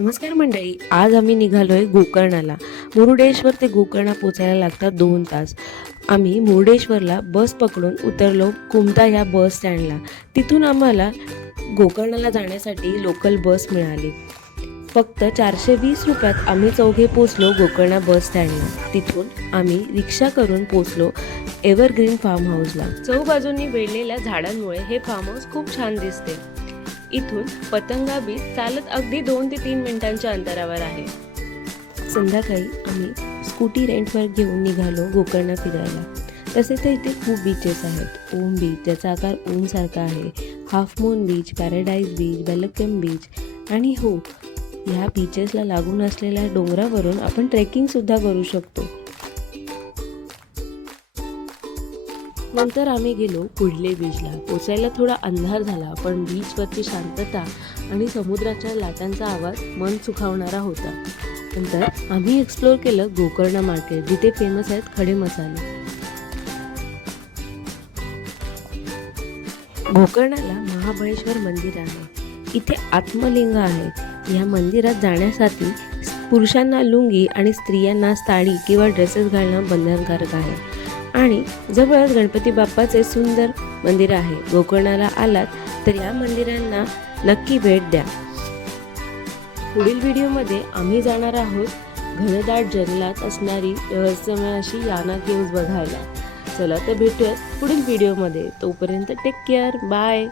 नमस्कार मंडळी, आज आम्ही निघालोय गोकर्णाला. मुरुडेश्वर ते गोकर्णा पोचायला लागतात 2 तास. आम्ही मुरुडेश्वरला बस पकडून उतरलो कुमटा या बस स्टँडला. तिथून आम्हाला गोकर्णाला जाण्यासाठी लोकल बस मिळाली. फक्त 420 रुपयात आम्ही चौघे पोचलो गोकर्णा बस स्टँडला. तिथून आम्ही रिक्षा करून पोचलो एव्हरग्रीन फार्म हाऊसला. चौबाजूंनी वेढलेल्या झाडांमुळे हे फार्म हाऊस खूप छान दिसते. इथून पतंगा बीच चालत अगदी 2 ते 3 मिनिटांच्या अंतरावर आहे. संध्याकाळी आम्ही स्कूटी रेंटवर घेऊन निघालो गोकर्णा फिरायला. तसे तर इथे खूप बीचेस आहेत. ओम बीच ज्याचा आकार ओमसारखा आहे, half moon beach, paradise beach, welcome beach आणि हो, ह्या बीचेसला लागून असलेल्या डोंगरावरून आपण ट्रेकिंगसुद्धा करू शकतो. नंतर आम्ही गेलो पुढले बीचला. पोचायला थोडा अंधार झाला, पण बीचवरची शांतता आणि समुद्राच्या लाटांचा आवाज मन सुखावणारा होता. नंतर आम्ही एक्सप्लोर केलं गोकर्णा मार्केट, जिथे फेमस आहेत खडे मसाले. गोकर्णाला महाबळेश्वर मंदिर आहे. इथे आत्मलिंग आहे. या मंदिरात जाण्यासाठी पुरुषांना लुंगी आणि स्त्रियांना साडी किंवा ड्रेसेस घालणं बंधनकारक आहे. आणि जवळच गणपती बाप्पाचे सुंदर मंदिर आहे. गोकर्णाला आलात तर या मंदिरांना नक्की भेट द्या. पुढील व्हिडिओमध्ये आम्ही जाणार आहोत घनदाट जंगलात असणारी रहस्यमय अशी याना केव्ज बघायला. चला तर भेटूयात पुढील व्हिडिओमध्ये. तोपर्यंत टेक केअर, बाय.